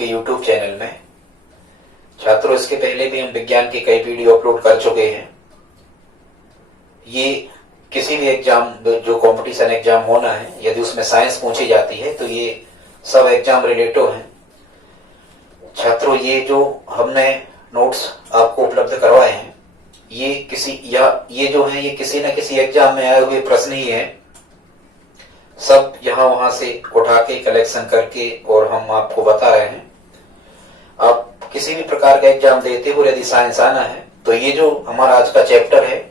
के YouTube channel में। छात्रों, इसके पहले भी हम विज्ञान के कई वीडियो अपलोड कर चुके हैं। ये किसी भी एग्जाम, जो कंपटीशन एग्जाम होना है, यदि उसमें साइंस पूछी जाती है तो ये सब एग्जाम रिलेटिव हैं। छात्रों, ये जो हमने नोट्स आपको उपलब्ध करवाए हैं, ये किसी न किसी एग्जाम में आए हुए प्रश्न ही हैं। सब यहाँ वहां से उठा के कलेक्शन करके और हम आपको बता रहे हैं। आप किसी भी प्रकार का एग्जाम देते हो, यदि साइंस आना है तो ये जो हमारा आज का चैप्टर है,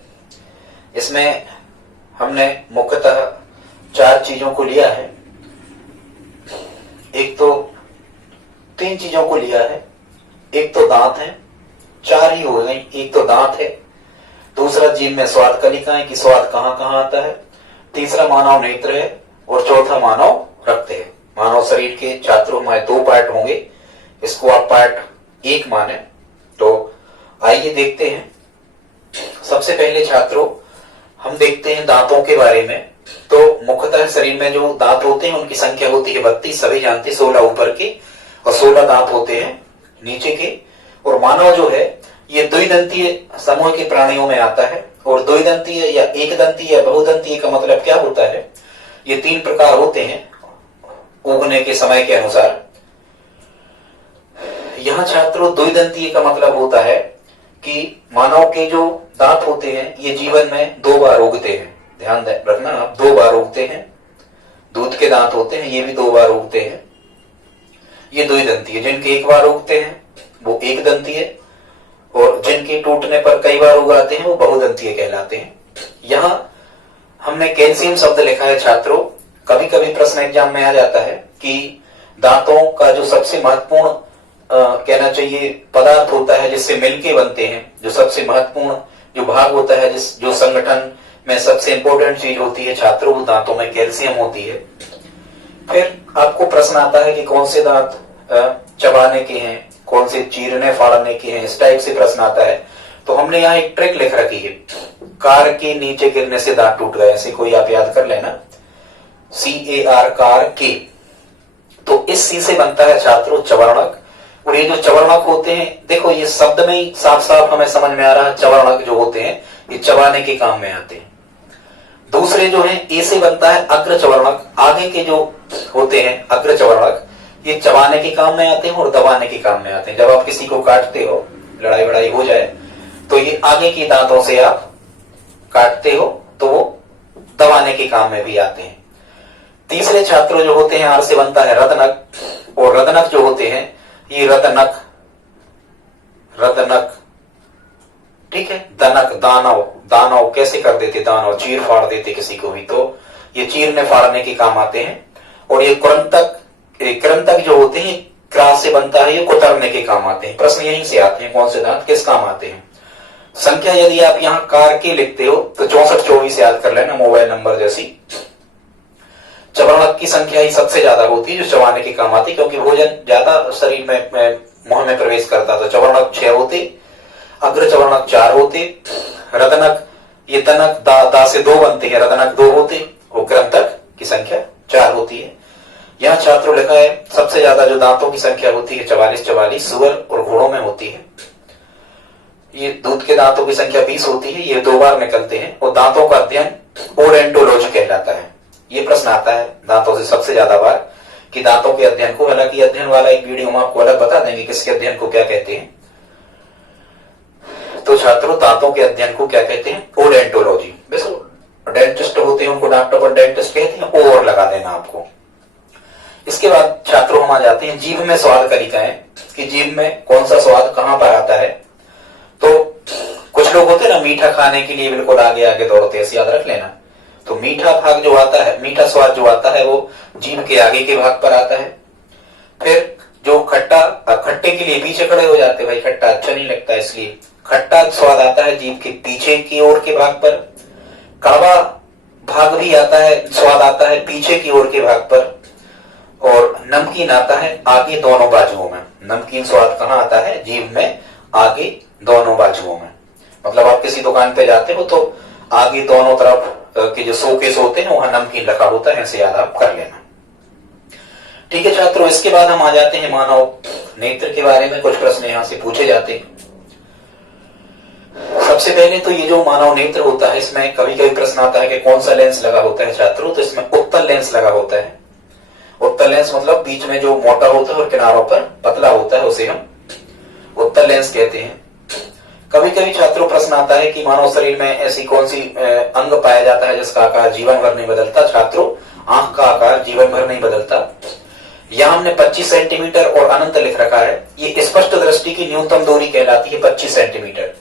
इसमें हमने मुख्यतः 4 चीजों को लिया है। एक तो 3 चीजों को लिया है। एक तो दांत है, 4 ही हो गई। एक तो दांत है, दूसरा जीभ में स्वाद कलिकाएं कि स्वाद कहां कहां आता है, तीसरा मानव नेत्र है और चौथा मानव रक्त है। मानव शरीर के छात्रों हमारे 2 पार्ट होंगे, इसको आप पार्ट 1 माने। तो आइए देखते हैं। सबसे पहले छात्रों हम देखते हैं दांतों के बारे में। तो मुख्यतः शरीर में जो दांत होते हैं उनकी संख्या होती है 32, सभी जानते हैं। 16 ऊपर के और 16 दांत होते हैं नीचे के। और मानव जो है ये द्विदंतीय समूह के प्राणियों में आता है। और द्विदंतीय या एक दंतीय या बहुदंतीय का मतलब क्या होता है? ये 3 प्रकार होते हैं उगने के समय के अनुसार। यहां छात्रों द्विदंतीय का मतलब होता है कि मानव के जो दांत होते हैं ये जीवन में 2 बार उगते हैं। ध्यान रखना आप, 2 बार उगते हैं। दूध के दांत होते हैं, ये भी 2 बार उगते हैं। ये द्विदंतीय। जिनके 1 बार उगते हैं वो एक दंतीय, और जिनके टूटने पर कई बार उगाते हैं वो बहुदंतीय कहलाते हैं। यहां हमने कैल्शियम शब्द लिखा है छात्रों। कभी कभी प्रश्न एग्जाम में आ जाता है कि दांतों का जो सबसे महत्वपूर्ण कहना चाहिए पदार्थ होता है जिससे मिलके बनते हैं, जो सबसे महत्वपूर्ण जो भाग होता है, जो संगठन में सबसे इंपॉर्टेंट चीज होती है छात्रों, वो दांतों में कैल्शियम होती है। फिर आपको प्रश्न आता है कि कौन से दांत चबाने के हैं, कौन से चीरने फाड़ने के हैं, इस टाइप से प्रश्न आता है। तो हमने यहाँ एक ट्रिक लिख रखी है, कार के नीचे गिरने से दांत टूट गए, ऐसे कोई आप याद कर लेना, CAR, कार के। तो इस सी से बनता है छात्रों चवर्णक। और ये जो चवर्णक होते हैं, देखो ये शब्द में ही साफ साफ हमें समझ में आ रहा है, चवर्णक जो होते हैं ये चबाने के काम में आते हैं। दूसरे जो है ए से बनता है अग्र चवर्णक। आगे के जो होते हैं अग्र चवर्णक, ये चबाने के काम में आते हैं और दबाने के काम में आते हैं। जब आप किसी को काटते हो, लड़ाई वड़ाई हो जाए, तो ये आगे की दांतों से आप काटते हो तो वो दबाने के काम में भी आते हैं। तीसरे छात्रों जो होते हैं आर से बनता है रदनक। और रदनक जो होते हैं ये रदनक, ठीक है, दनक, दानव, दानव कैसे कर देते, दानव चीर फाड़ देते किसी को भी, तो ये चीरने फाड़ने के काम आते हैं। और ये कृंतक जो होते हैं क्रास से बनता है, ये कुतरने के काम आते हैं। प्रश्न यहीं से आते हैं, कौन से दांत किस काम आते हैं। संख्या यदि आप यहाँ कार के लिखते हो तो 64-24 याद कर लेना, मोबाइल नंबर जैसी। चवर्णक की संख्या ही सबसे ज्यादा होती है जो चबाने के काम आती है, क्योंकि भोजन ज्यादा शरीर में मुंह में प्रवेश करता। तो चवर्णक 6 होते, अग्र चवर्णक 4 होते, रदनक, ये दनक दा से 2 बनते हैं, रदनक 2 होते, और कृंतक की संख्या 4 होती है। यहाँ छात्रों लिखा है सबसे ज्यादा जो दांतों की संख्या होती है 44 सुअर और घोड़ों में होती है। ये दूध के दांतों की संख्या 20 होती है, ये 2 बार निकलते हैं। और दांतों का अध्ययन ओडेंटोलॉजी कहलाता है। ये प्रश्न आता है दांतों से सबसे ज्यादा बार कि दांतों के अध्ययन को, हालांकि अध्ययन वाला एक वीडियो हम आपको अलग बता देंगे किसके अध्ययन को क्या कहते हैं। तो छात्रों दांतों के अध्ययन को क्या कहते हैं? ओडेंटोलॉजी। वैसे डेंटिस्ट होते हैं उनको डॉक्टर पर डेंटिस्ट कहते हैं, और लगा देना आपको। इसके बाद छात्रों हम आ जाते हैं जीभ में स्वाद कलिकाएं, कि जीभ में कौन सा स्वाद कहां पर आता है। तो कुछ लोग होते हैं ना मीठा खाने के लिए बिल्कुल आगे आगे दौड़ते हैं, याद रख लेना। तो मीठा भाग जो आता है, मीठा स्वाद जो आता है वो जीभ के आगे के भाग पर आता है। फिर जो खट्टे के लिए पीछे खड़े हो जाते हैं, भाई खट्टा अच्छा नहीं लगता, इसलिए खट्टा स्वाद आता है जीभ के पीछे की ओर के भाग पर। कड़वा भाग भी आता है, स्वाद आता है पीछे की ओर के भाग पर। और नमकीन आता है आगे दोनों बाजुओं में। नमकीन स्वाद कहाँ आता है? जीभ में आगे दोनों बाजुओं में। मतलब आप किसी दुकान पे जाते हो तो आगे दोनों तरफ के जो शोकेस होते हैं वहां नमकीन रखा होता है, ऐसे याद आप कर लेना। ठीक है छात्रों, इसके बाद हम आ जाते हैं मानव नेत्र के बारे में कुछ प्रश्न यहाँ से पूछे जाते हैं। सबसे पहले तो ये जो मानव नेत्र होता है, इसमें कभी कभी प्रश्न आता है कि कौन सा लेंस लगा होता है छात्रों, तो इसमें उत्तल लेंस लगा होता है। उत्तल लेंस मतलब बीच में जो मोटा होता है और किनारों पर पतला होता है, उसे हम उत्तल लेंस कहते हैं। कभी कभी छात्रों प्रश्न आता है कि मानव शरीर में ऐसी कौन सी अंग पाया जाता है जिसका आकार जीवन भर नहीं बदलता। छात्रों, आंख का आकार जीवन भर नहीं बदलता। यहाँ हमने 25 सेंटीमीटर और अनंत लिख रखा है। ये स्पष्ट दृष्टि की न्यूनतम दूरी कहलाती है 25 सेंटीमीटर।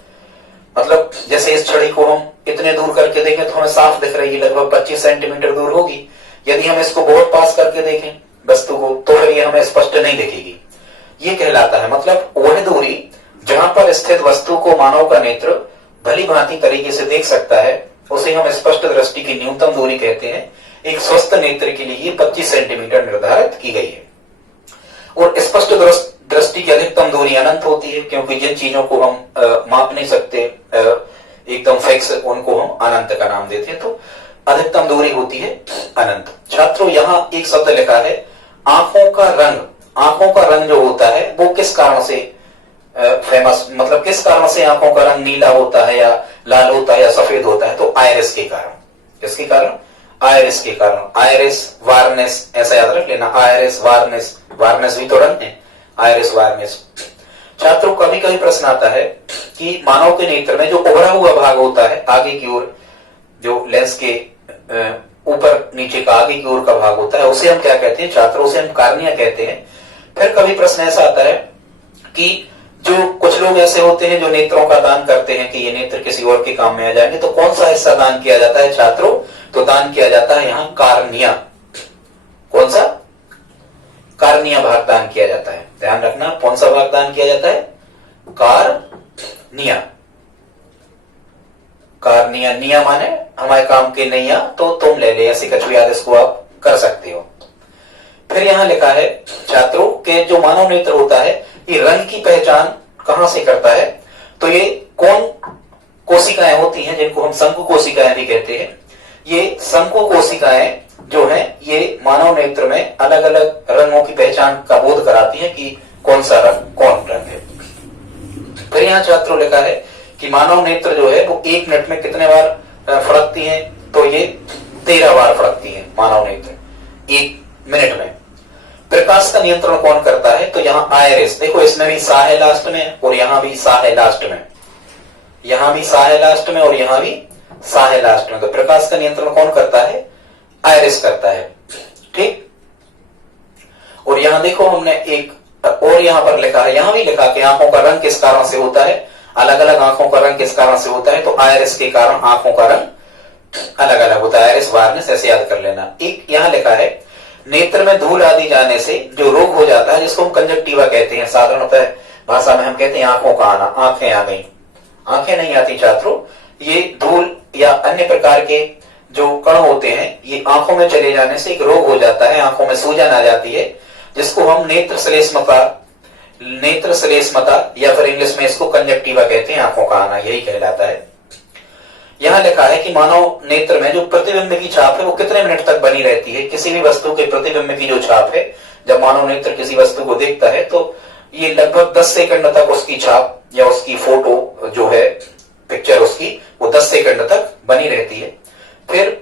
मतलब जैसे इस छड़ी को हम इतने दूर करके देखें तो हमें साफ दिख रही है, लगभग 25 सेंटीमीटर दूर होगी। यदि हम इसको बहुत पास करके देखें वस्तु को, तो फिर ये हमें स्पष्ट नहीं दिखेगी। ये कहलाता है, मतलब वह दूरी जहां पर स्थित वस्तु को मानव का नेत्र भली भांति तरीके से देख सकता है, उसे हम स्पष्ट दृष्टि की न्यूनतम दूरी कहते हैं। एक स्वस्थ नेत्र के लिए ये 25 सेंटीमीटर निर्धारित की गई है। और स्पष्ट दृष्टि की अधिकतम दूरी अनंत होती है, क्योंकि जिन चीजों को हम माप नहीं सकते एकदम फिक्स, उनको हम अनंत का नाम देते हैं। तो अधिकतम दूरी होती है अनंत। छात्रों, यहाँ एक शब्द लिखा है आंखों का रंग। आंखों का रंग जो होता है वो किस कारण से फेमस, मतलब किस कारण से आंखों का रंग नीला होता है या लाल होता है या सफेद होता है? तो आयरिस के कारण। किसके कारण? आयरिस के कारण। आयरिस, वार्निस, ऐसा याद रख लेना। आयरिस, वार्निस, वार्निस भी तो रंग है, आयरिस, वार्निस। छात्रों, कभी कभी प्रश्न आता है कि मानव के नेत्र में जो उभरा हुआ भाग होता है आगे की ओर, जो लेंस के ऊपर नीचे का आगे की ओर का भाग होता है, उसे हम क्या कहते हैं छात्रों? उसे हम कार्निया कहते हैं। फिर कभी प्रश्न ऐसा आता है कि जो कुछ लोग ऐसे होते हैं जो नेत्रों का दान करते हैं कि ये नेत्र किसी और के काम में आ जाएंगे, तो कौन सा हिस्सा दान किया जाता है छात्रों? तो दान किया जाता है यहाँ कार्निया। कौन सा? कार्निया भाग दान किया जाता है। ध्यान रखना, कौन सा भाग दान किया जाता है? कार्निया। कार्निया, निया माने हमारे काम के नैया, तो तुम ले ले, ऐसे कछु याद इसको आप कर सकते हो। फिर यहाँ लिखा है छात्रों के जो मानव नेत्र होता है ये रंग की पहचान कहां से करता है? तो ये कौन कोशिकाएं होती हैं जिनको हम शंकु कोशिकाएं भी कहते हैं। ये शंकु कोशिकाएं जो हैं ये मानव नेत्र में अलग अलग रंगों की पहचान का बोध कराती हैं कि कौन सा रंग कौन रंग है। फिर यहाँ छात्रों लिखा है कि मानव नेत्र जो है वो 1 मिनट में कितने बार फड़कती हैं? तो ये 13 बार फड़कती है मानव नेत्र 1 मिनट में। प्रकाश का नियंत्रण कौन करता है? तो यहाँ आयरिस, देखो इसमें भी सा है लास्ट में और यहाँ भी सा है लास्ट में, यहाँ भी सा है लास्ट में और यहाँ भी सा है लास्ट में। तो प्रकाश का नियंत्रण कौन करता है? आयरिस करता है। ठीक। और यहाँ देखो हमने एक और यहाँ पर लिखा है, यहाँ भी लिखा कि आंखों का रंग किस कारण से होता है, अलग अलग आंखों का रंग किस कारण से होता है? तो आयरिस के कारण आंखों का रंग अलग अलग होता है। आयरिस, वार्निस, ऐसे याद कर लेना। एक यहाँ लिखा है नेत्र में धूल आदि जाने से जो रोग हो जाता है जिसको हम कंजक्टिवा कहते हैं, साधारणतः भाषा में हम कहते हैं आंखों का आना। आंखें आ गई, आंखें नहीं आती छात्रों। ये धूल या अन्य प्रकार के जो कण होते हैं ये आंखों में चले जाने से एक रोग हो जाता है, आंखों में सूजन आ जाती है, जिसको हम नेत्र श्लेष्मता या फिर इंग्लिश में इसको कंजक्टिवा कहते हैं। आंखों का आना यही कहलाता है। यहाँ लिखा है कि मानव नेत्र में जो प्रतिबिंब की छाप है वो कितने मिनट तक बनी रहती है? किसी भी वस्तु के प्रतिबिंब की जो छाप है, जब मानव नेत्र किसी वस्तु को देखता है तो ये लगभग 10 सेकंड तक उसकी छाप या उसकी फोटो जो है, पिक्चर उसकी, वो 10 सेकंड तक बनी रहती है। फिर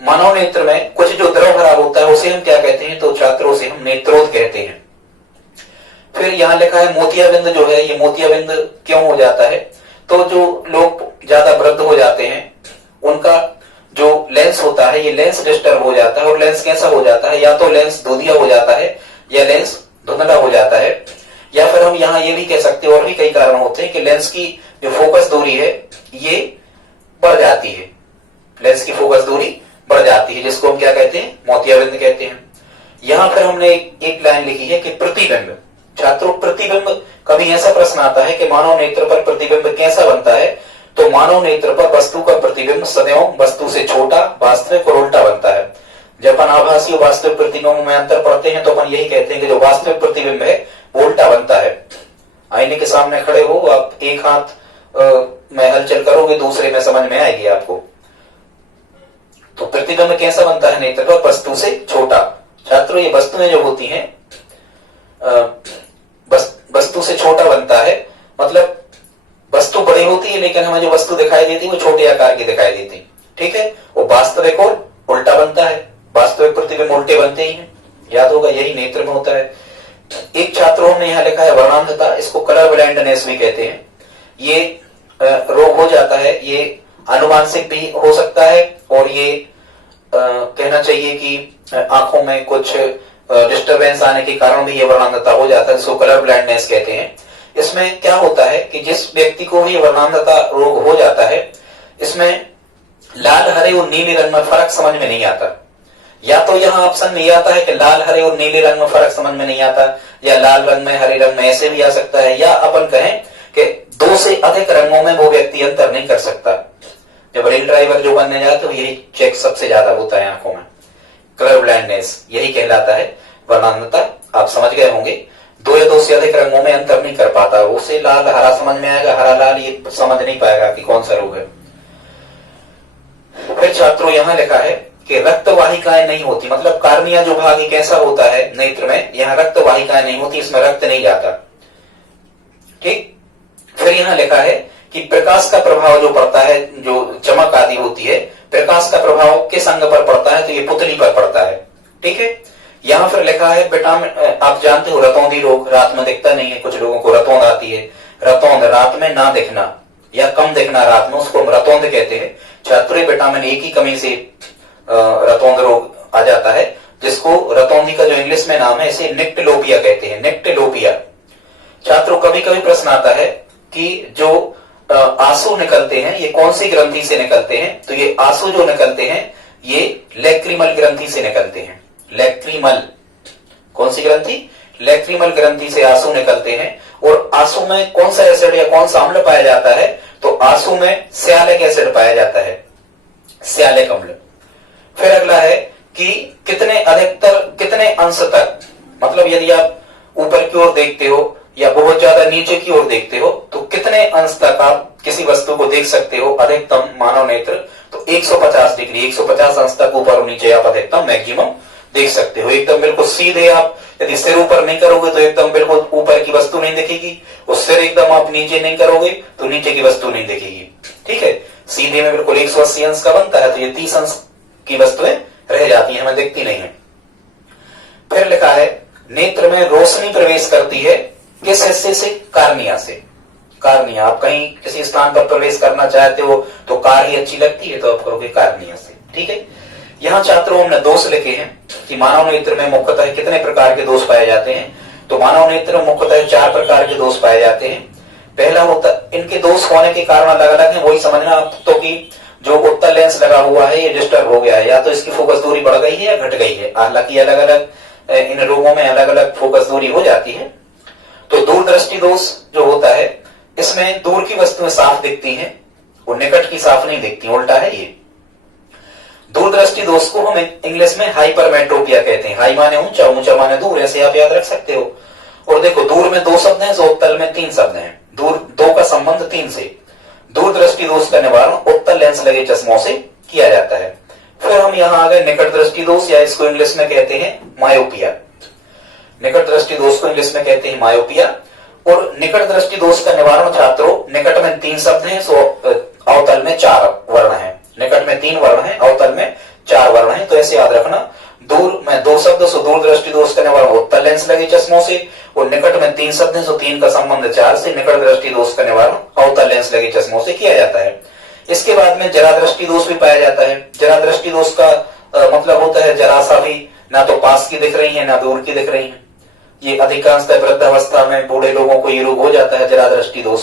मानव नेत्र में कुछ जो द्रव भरा होता है उसे हम क्या कहते हैं? तो छात्रों से हम नेत्रोद कहते हैं। फिर यहाँ लिखा है मोतियाबिंद जो है, ये मोतियाबिंद क्यों हो जाता है? तो जो लोग ज्यादा वृद्ध हो जाते हैं उनका जो लेंस होता है ये लेंस डिस्टर्ब हो जाता है। और लेंस कैसा हो जाता है? या तो लेंस धुंधिया हो जाता है या लेंस धुंधला हो जाता है, या फिर हम यहाँ ये भी कह सकते हैं और भी कई कारण होते हैं कि लेंस की जो फोकस दूरी है ये बढ़ जाती है। लेंस की फोकस दूरी बढ़ जाती है, जिसको हम क्या कहते हैं? मोतियाबिंद कहते हैं। यहाँ फिर हमने एक लाइन लिखी है कि प्रतिबिंब। छात्रों, प्रतिबिंब, कभी ऐसा प्रश्न आता है कि मानव नेत्र पर प्रतिबिंब कैसा बनता है? तो मानव नेत्र पर वस्तु का प्रतिबिंब सदैव वस्तु से छोटा, वास्तविक और उल्टा बनता है। जब अपन आभासी और वास्तविक प्रतिबिंब में अंतर पढ़ते हैं तो अपन यही कहते हैं कि जो वास्तविक प्रतिबिंब है वो उल्टा बनता है। आईने के सामने खड़े हो, आप एक हाथ में हलचल करोगे, दूसरे में समझ में आएगी आपको। तो प्रतिबिंब कैसा बनता है नेत्र पर? वस्तु से छोटा। छात्रों, ये वस्तुएं जो होती हैं तक हमें जो वस्तु दिखाई देती वो छोटे आकार की दिखाई देती, ठीक है, वो वास्तविक और उल्टा बनता है, वास्तविक प्रतिबिंब उल्टे बनते ही हैं, याद होगा, यही नेत्र में होता है। एक छात्रों ने यहाँ लिखा है वर्णांधता, इसको कलर ब्लाइंडनेस भी कहते हैं। ये रोग हो जाता है, ये आनुवांशिक भी हो सकता है और ये कहना चाहिए कि आंखों में कुछ डिस्टरबेंस आने के कारण भी ये वर्णांधता हो जाता है, जिसको कलर ब्लाइंडनेस कहते हैं। इसमें क्या होता है कि जिस व्यक्ति को भी वर्णांधता रोग हो जाता है, इसमें लाल हरे और नीले रंग में फर्क समझ में नहीं आता। या तो यहाँ ऑप्शन में ये आता है कि लाल हरे और नीले रंग में फर्क समझ में नहीं आता, या लाल रंग में हरे रंग में, ऐसे भी आ सकता है, या अपन कहें कि 2 से अधिक रंगों में वो व्यक्ति अंतर नहीं कर सकता। जब रेल ड्राइवर जो बनने जाते हो, यही चेक सबसे ज्यादा होता है आंखों में, कलर ब्लाइंडनेस, यही कहलाता है वर्णांधता। आप समझ गए होंगे, 2 या 2 से अधिक रंगों में अंतर नहीं कर पाता, उसे लाल हरा समझ में आएगा, हरा लाल ये समझ नहीं पाएगा कि कौन सा रोग है। फिर छात्रों यहाँ लिखा है कि रक्त वाहिकाएं नहीं होती, मतलब कार्निया जो भाग कैसा होता है नेत्र में, यहाँ रक्त वाहिकाएं नहीं होती, इसमें रक्त नहीं जाता, ठीक। फिर यहाँ लिखा है कि प्रकाश का प्रभाव जो पड़ता है, जो चमक आदि होती है, प्रकाश का प्रभाव किस अंग पर पड़ता है, तो ये पुतली पर पड़ता है, ठीक है। यहाँ फिर लिखा है विटामिन, आप जानते हो रतौंधी रोग रात में दिखता नहीं है, कुछ लोगों को रतौंध आती है, रतौंध रात में ना दिखना या कम दिखना रात में, उसको रतौंध कहते हैं। छात्रों विटामिन ए की कमी से रतौंध रोग आ जाता है, जिसको रतौंधी का जो इंग्लिश में नाम है इसे निक्टेलोपिया कहते हैं, निक्टेलोपिया। छात्रों कभी कभी प्रश्न आता है कि जो आंसू निकलते हैं ये कौन सी ग्रंथि से निकलते हैं, तो ये आंसू जो निकलते हैं ये लैक्रिमल ग्रंथि से निकलते हैं। लैक्रिमल, कौन सी ग्रंथि, लैक्रिमल ग्रंथि से आंसू निकलते हैं। और आंसू में कौन सा एसिड या कौन सा अम्ल पाया जाता है, तो आंसू में सियालिक एसिड पाया जाता है, सियालिक अम्ल। फिर अगला है कि कितने अंश तक, मतलब यदि आप ऊपर की ओर देखते हो या बहुत ज्यादा नीचे की ओर देखते हो, तो कितने अंश तक आप किसी वस्तु को देख सकते हो अधिकतम मानव नेत्र, तो 150 डिग्री, 150 अंश तक ऊपर और नीचे आप अधिकतम मैक्सिमम देख सकते हो। एकदम बिल्कुल सीधे आप यदि सिर ऊपर नहीं करोगे तो एकदम बिल्कुल ऊपर की वस्तु नहीं दिखेगी, और सिर एकदम आप नीचे नहीं करोगे तो नीचे की वस्तु नहीं दिखेगी, ठीक है। सीधे में बिल्कुल 180 अंश का बनता है, तो ये 30 अंश की वस्तुएं रह जाती है, हमें दिखती नहीं है। फिर लिखा है नेत्र में रोशनी प्रवेश करती है किस हिस्से से, कार्निया से। कार्निया, आप कहीं किसी स्थान पर प्रवेश करना चाहते हो तो कार ही अच्छी लगती है, तो आप करोगे कार्निया से, ठीक है। यहाँ छात्रों हमने दोष लिखे हैं कि मानव नेत्र में मुख्यतः कितने प्रकार के दोष पाए जाते हैं, तो मानव नेत्र में मुख्यतः 4 प्रकार के दोष पाए जाते हैं। पहला होता, इनके दोष होने के कारण अलग अलग है, वही समझना आप तो कि जो उत्तल लेंस लगा हुआ है ये डिस्टर्ब हो गया है, या तो इसकी फोकस दूरी बढ़ गई है या घट गई है। हालांकि अलग अलग इन रोगों में अलग अलग फोकस दूरी हो जाती है। तो दूरदृष्टि दोष जो होता है, इसमें दूर की वस्तुएं साफ दिखती हैं और निकट की साफ नहीं दिखती, उल्टा है ये। दूरदृष्टि दोष को हम इंग्लिश में हाइपरमेट्रोपिया कहते हैं। हाई माने ऊंचा, ऊंचा माने दूर, ऐसे आप याद रख सकते हो। और देखो दूर में 2 शब्द हैं, उत्तल में 3 शब्द हैं। दूर 2 का संबंध 3 से। दूरदृष्टि दोष का निवारण उत्तल लेंस लगे चश्मों से किया जाता है। फिर हम यहाँ आ गए निकट दृष्टि दोष, या इसको इंग्लिश में कहते हैं मायोपिया। निकट दृष्टि दोष को इंग्लिश में कहते हैं मायोपिया। और निकट दृष्टि दोष का निवारण छात्रों, निकट में 3 शब्द हैं, सो अवतल में 4 वर्ण हैं। निकट में 3 वर्ण हैं, अवतल में 4 वर्ण हैं, तो ऐसे याद रखना। दूर में 2 शब्द, सो दूर दृष्टि दोष का निवारण उत्तल लेंस लगे चश्मों से, और निकट में 3 शब्द हैं, सो 3 का संबंध 4 से। निकट दृष्टि दोष का निवारण अवतल लेंस लगे चश्मों से किया जाता है। इसके बाद में जरा दृष्टि दोष भी पाया जाता है। जरा दृष्टि दोष का मतलब होता है जरा सा भी, ना तो पास की दिख रही है ना दूर की दिख रही है। ये अधिकांशतः वृद्धावस्था में बूढ़े लोगों को ये रोग हो जाता है, जरा दृष्टि दोष,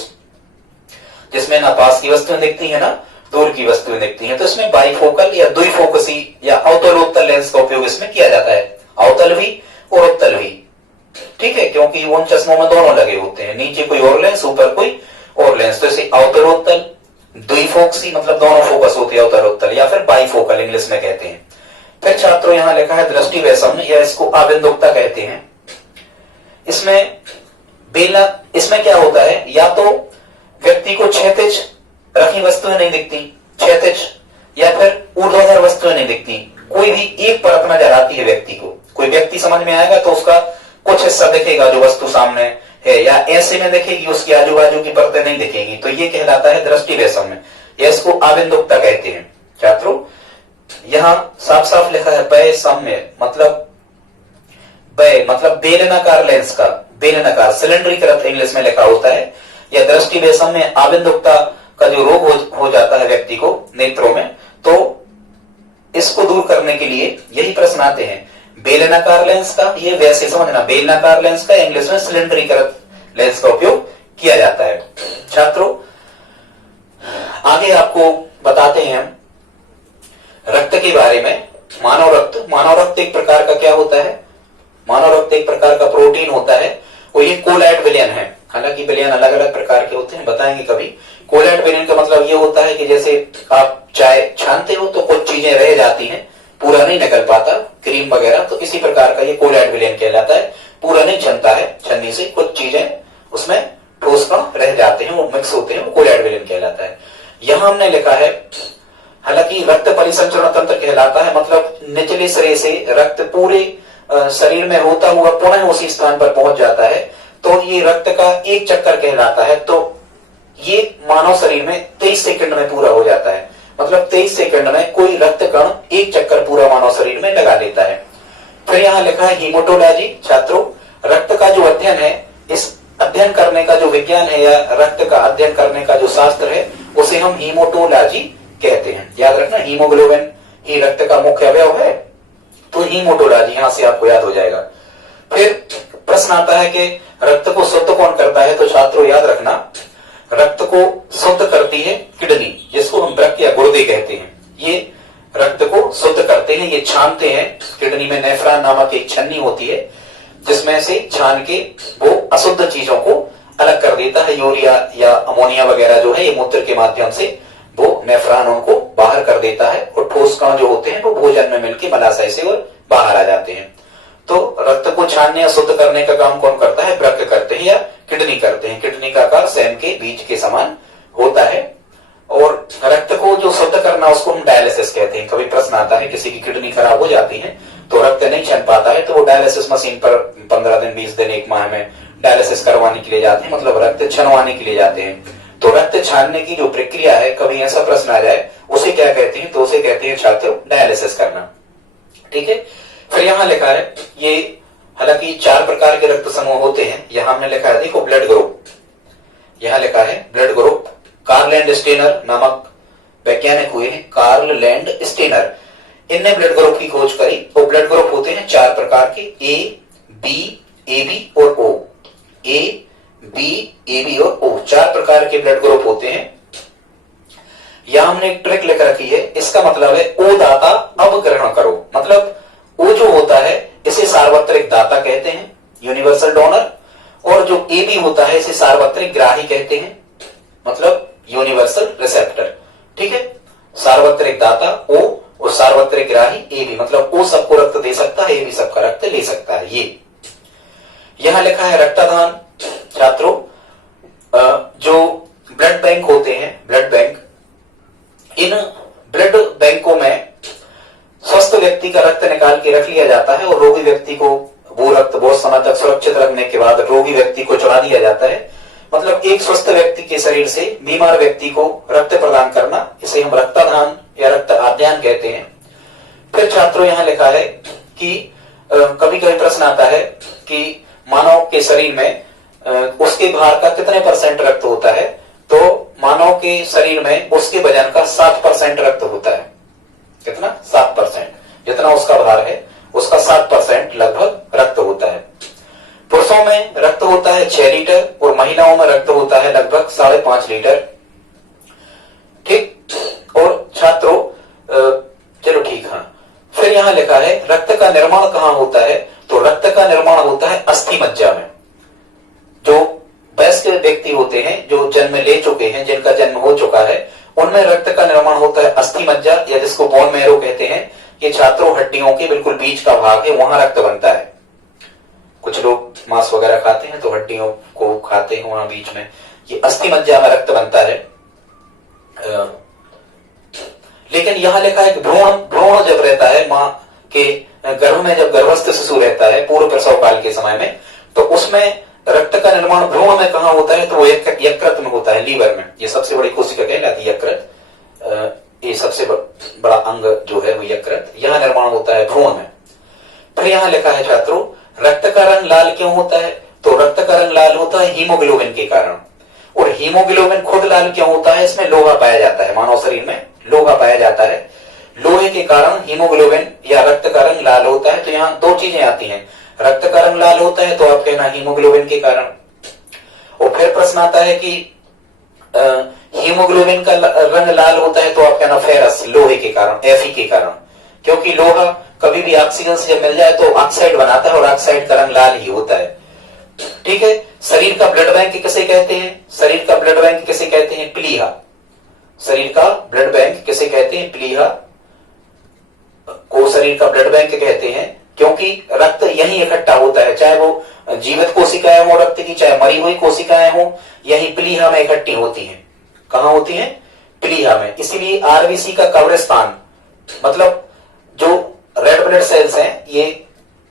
जिसमें ना पास की वस्तुएं दिखती है ना दूर की वस्तुएं दिखती हैं। तो इसमें बाइफोकल या द्विफोकसी या अवतलोत्तल लेंस का उपयोग इसमें किया जाता है, अवतल भी और उत्तल भी, ठीक है, क्योंकि उन चश्मों में दोनों लगे होते हैं, नीचे कोई और लेंस ऊपर कोई और लेंस। तो इसे अवतलोत्तल, द्विफोकसी मतलब दोनों फोकस होती है, अवतलोत्तल, या फिर बाइफोकल इंग्लिश में कहते हैं। फिर छात्रों यहाँ लिखा है दृष्टि वैषम्य, या इसको आबिंदुकता कहते हैं। इसमें क्या होता है, या तो व्यक्ति को क्षैतिज रखी वस्तुएं नहीं दिखती, क्षैतिज, या फिर ऊर्ध्वाधर वस्तुएं नहीं दिखती, कोई भी एक परत नजर आती है व्यक्ति को। कोई व्यक्ति समझ में आएगा तो उसका कुछ हिस्सा दिखेगा जो वस्तु सामने है या ऐसे में दिखेगी, उसकी आजू बाजू की परतें नहीं दिखेगी, तो ये कहलाता है दृष्टि वैषम्य, या इसको आबिंदुकता कहते हैं। छात्रों यहां साफ साफ लिखा है वैषम्य, मतलब बेलनाकार लेंस का, बेलनाकार सिलेंड्रिकल इंग्लिश में लिखा होता है, या दृष्टि वैषम्य आबिंदुकता का जो रोग हो जाता है व्यक्ति को नेत्रों में, तो इसको दूर करने के लिए यही प्रश्न आते हैं। बेलनाकार लेंस का, ये वैसे समझना, बेलनाकार लेंस का इंग्लिश में सिलेंड्रिकल लेंस का उपयोग किया जाता है। छात्रों आगे आपको बताते हैं हम रक्त के बारे में। मानव रक्त एक प्रकार का क्या होता है, मानव रक्त एक प्रकार का प्रोटीन होता है, और ये कोलैट विलयन है। हालांकि विलयन अलग अलग प्रकार के होते हैं, बताएंगे कभी। कोलैट विलयन का मतलब ये होता है कि जैसे आप चाय छानते हो तो कुछ चीजें रह जाती हैं, पूरा नहीं निकल पाता, क्रीम वगैरह, तो इसी प्रकार का ये कोलैट विलयन कहलाता है। पूरा नहीं छनता है, छन्नी से कुछ चीजें उसमें ठोस कण रह जाते हैं, वो मिक्स होते हैं, वो कोलैट विलयन कहलाता है। यहां हमने लिखा है, हालांकि रक्त परिसंचरण तंत्र कहलाता है, मतलब निचले सिरे से रक्त पूरे शरीर में होता हुआ पुनः उसी स्थान पर पहुंच जाता है, तो ये रक्त का एक चक्कर कहलाता है। तो ये मानव शरीर में 23 सेकंड में पूरा हो जाता है, मतलब 23 सेकंड में कोई रक्त कण एक चक्कर पूरा मानव शरीर में लगा लेता है। फिर यहाँ लिखा है हीमोटोलॉजी। छात्रों रक्त का जो अध्ययन है, इस अध्ययन करने का जो विज्ञान है या रक्त का अध्ययन करने का जो शास्त्र है, उसे हम हीमोटोलॉजी कहते हैं। याद रखना, हीमोग्लोबिन ही रक्त का मुख्य अवयव है, तो हीमोटोलॉजी यहां से आपको याद हो जाएगा। फिर प्रश्न आता है कि रक्त को शुद्ध कौन करता है, तो छात्रों याद रखना, रक्त को शुद्ध करती है किडनी, जिसको हम वृक्क या गुर्दे कहते हैं। ये रक्त को शुद्ध करते हैं, ये छानते हैं। किडनी में नेफ्रॉन नामक एक छन्नी होती है, जिसमें से छान के वो अशुद्ध चीजों को अलग कर देता है। यूरिया या अमोनिया वगैरह जो है, ये मूत्र के माध्यम से वो नेफ्रॉन उनको बाहर कर देता है, और ठोस कण जो होते हैं वो भोजन में मिलकर मलाशय से और बाहर आ जाते हैं। तो रक्त को छानने या शुद्ध करने का काम कौन करता है, वृक्क करते हैं या किडनी करते हैं। किडनी का आकार सैम के बीज के समान होता है। और रक्त को जो शुद्ध करना, उसको हम डायलिसिस कहते हैं। कभी प्रश्न आता है, किसी की किडनी खराब हो जाती है तो रक्त नहीं छन पाता है, तो वो डायलिसिस मशीन पर 15 दिन 20 दिन 1 माह में डायलिसिस करवाने के लिए जाते हैं, मतलब रक्त छनवाने के लिए जाते हैं। तो रक्त छानने की जो प्रक्रिया है, कभी ऐसा प्रश्न आ जाए उसे क्या कहते हैं, तो उसे कहते हैं छात्रों डायलिसिस करना। ठीक है। फिर यहाँ लिखा है, ये हालांकि 4 प्रकार के रक्त समूह होते हैं। यहां हमने लिखा है, देखो ब्लड ग्रुप, यहां लिखा है blood group. Karl land Steiner नामक वैज्ञानिक हुए हैं, कार्ल लैंड स्टेनर, इनने ब्लड ग्रुप की खोज करी। तो ब्लड ग्रुप होते हैं 4 प्रकार के, ए बी ए बी और ओ। ए बी ए बी और ओ 4 प्रकार के ब्लड ग्रुप होते हैं। यहां हमने एक ट्रिक लिख रखी है, इसका मतलब है ओ दाता अब ग्रहण करो। मतलब ओ जो होता है इसे सार्वत्रिक दाता कहते हैं, यूनिवर्सल डोनर, और जो ए बी होता है इसे सार्वत्रिक ग्राही कहते हैं, मतलब यूनिवर्सल रिसेप्टर। ठीक है, सार्वत्रिक दाता ओ और सार्वत्रिक ग्राही ए बी, मतलब ओ सबको रक्त दे सकता है, ए बी सबका रक्त ले सकता है। ये यहां लिखा है रक्तदान। छात्रों जो ब्लड बैंक होते हैं, ब्लड बैंक, इन ब्लड बैंकों में स्वस्थ व्यक्ति का रक्त निकाल के रख लिया जाता है, और रोगी व्यक्ति को वो रक्त बहुत समय तक सुरक्षित रखने के बाद रोगी व्यक्ति को चढ़ा दिया जाता है। मतलब एक स्वस्थ व्यक्ति के शरीर से बीमार व्यक्ति को रक्त प्रदान करना, इसे हम रक्तदान या रक्त आद्यान कहते हैं। फिर छात्रों यहां लिखा है कि कभी कभी प्रश्न आता है कि मानव के शरीर में उसके भार का कितने % रक्त होता है, तो मानव के शरीर में उसके वजन का 7% रक्त होता है। कितना? 7%। जितना उसका भार है उसका 7% लगभग रक्त होता है। पुरुषों में रक्त होता है 6 लीटर और महिलाओं में रक्त होता है लगभग 5.5 लीटर। ठीक। और छात्रों चलो ठीक, हाँ। फिर यहां लिखा है रक्त का निर्माण कहां होता है, तो रक्त का निर्माण होता है अस्थि मज्जा में। जो वयस्क व्यक्ति होते हैं, जो जन्म ले चुके हैं, जिनका जन्म हो चुका है, उनमें रक्त का निर्माण होता है अस्थि मज्जा, या जिसको बोन मैरो कहते हैं। ये छात्रों हड्डियों के बिल्कुल बीच का भाग है, वहां रक्त बनता है। कुछ लोग मांस वगैरह खाते हैं तो हड्डियों को खाते हैं, वहां बीच में ये अस्थि मज्जा में रक्त बनता है। लेकिन यहां लिखा है कि भ्रूण जब रहता है मां के गर्भ में, जब गर्भस्थ शिशु रहता है पूर्व प्रसव काल के समय में, तो उसमें रक्त का निर्माण भ्रूण में कहाँ होता है? तो वो यकृत में होता है, लीवर में। ये सबसे बड़ी कोशिका कहलाती है यकृत। ये सबसे बड़ा अंग जो है वो यकृत, यहाँ निर्माण होता है भ्रूण में। फिर यहाँ लिखा है छात्रों, रक्त का रंग लाल क्यों होता है? तो रक्त का रंग लाल होता है हीमोग्लोबिन के कारण। और हीमोग्लोबिन खुद लाल क्यों होता है? इसमें लोहा पाया जाता है, मानव शरीर में लोहा पाया जाता है। लोहे के कारण हीमोग्लोबिन या रक्त का रंग लाल होता है। तो यहाँ दो चीजें आती हैं, रक्त का रंग लाल होता है तो आप कहना हीमोग्लोबिन के कारण। और फिर प्रश्न आता है कि हीमोग्लोबिन का रंग लाल होता है तो आप कहना फेरस, लोहे के कारण, Fe के कारण। क्योंकि लोहा कभी भी ऑक्सीजन से जब मिल जाए तो ऑक्साइड बनाता है और ऑक्साइड का रंग लाल ही होता है। ठीक है। शरीर का ब्लड बैंक किसे कहते हैं? शरीर का ब्लड बैंक किसे कहते हैं? प्लीहा। शरीर का ब्लड बैंक किसे कहते हैं? प्लीहा को शरीर का ब्लड बैंक कहते हैं, क्योंकि रक्त यही इकट्ठा होता है, चाहे वो जीवित कोशिकाएं हो रक्त की, चाहे मरी हुई कोशिकाएं हो, यही प्लीहा में इकट्ठी होती हैं। कहां होती हैं? प्लीहा में। इसीलिए आरबीसी का कब्रिस्तान, मतलब जो रेड ब्लड सेल्स हैं, ये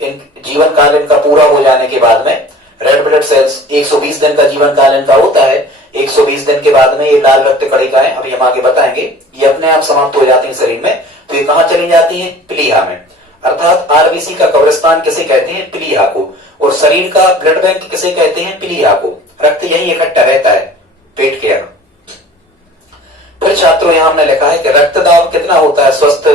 इन जीवन काल इनका पूरा हो जाने के बाद में रेड ब्लड सेल्स 120 दिन का जीवन काल इनका होता है। 120 दिन के बाद में ये लाल रक्त कणिकाएं, अभी हम आगे बताएंगे, ये अपने आप समाप्त हो जाती हैं शरीर में। तो ये कहां चली जाती हैं? प्लीहा में। अर्थात आरबीसी का कब्रिस्तान किसे कहते हैं? प्लीहा को। और शरीर का ब्लड बैंक किसे कहते हैं? प्लीहा को। रक्त यही इकट्ठा रहता है पेट के यहाँ। फिर छात्रों यहां हमने लिखा है कि रक्तदाब कितना होता है स्वस्थ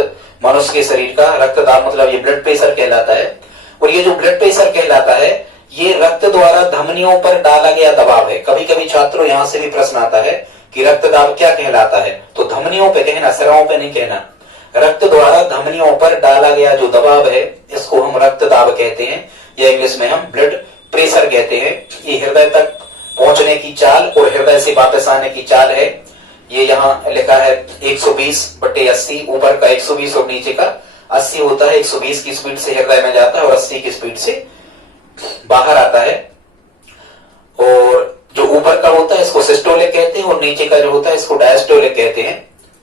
मनुष्य के शरीर का? रक्तदाब मतलब ये ब्लड प्रेशर कहलाता है। और ये जो ब्लड प्रेशर कहलाता है, ये रक्त द्वारा धमनियों पर डाला गया दबाव है। कभी कभी छात्रों यहां से भी प्रश्न आता है कि रक्तदाब क्या कहलाता है? तो धमनियों पे कहना, सिराओं पे नहीं कहना। रक्त द्वारा धमनियों पर डाला गया जो दबाव है, इसको हम रक्तदाब कहते हैं, या इंग्लिश में हम ब्लड प्रेशर कहते हैं। ये हृदय तक पहुंचने की चाल और हृदय से वापस आने की चाल है। ये यहाँ लिखा है 120/80, ऊपर का 120 और नीचे का 80 होता है। 120 की स्पीड से हृदय में जाता है और 80 की स्पीड से बाहर आता है। और जो ऊपर का होता है इसको सिस्टोलिक कहते हैं, और नीचे का जो होता है इसको डायस्टोलिक कहते हैं,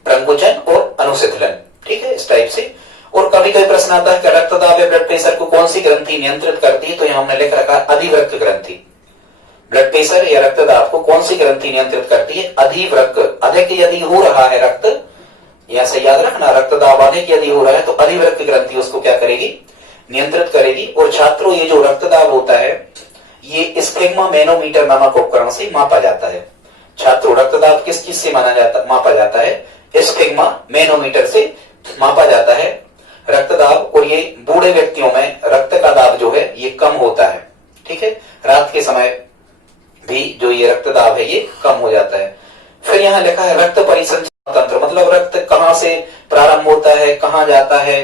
प्रंकुचन और अनुशीतलन। ठीक है, इस टाइप से। और कभी कभी प्रश्न आता है कि रक्तदाब या ब्लड प्रेशर को कौन सी ग्रंथि नियंत्रित करती है? तो यहां हमने लिख रखा है अधिवृक्क ग्रंथि। ब्लड प्रेशर या रक्तदाब को कौन सी ग्रंथि नियंत्रित करती है? अधिवृक्क। अधिक यदि हो रहा है रक्त, यहां से याद रखना, रक्तदाब अधिक यदि हो रहा है तो अधिवृक्क ग्रंथि उसको क्या करेगी? नियंत्रित करेगी। और छात्रों ये जो रक्तदाब होता है ये स्फिग्मा मैनोमीटर नामक उपकरण से मापा जाता है। छात्रों रक्तदाब किस चीज से मापा जाता है? स्फिग्मा मैनोमीटर से मापा जाता है रक्तदाब। और ये बूढ़े व्यक्तियों में रक्त का दाब जो है ये कम होता है। ठीक है, रात के समय भी जो ये रक्तदाब है ये कम हो जाता है। फिर यहाँ लिखा है रक्त परिसंचरण तंत्र, मतलब रक्त कहां से प्रारंभ होता है, कहां जाता है,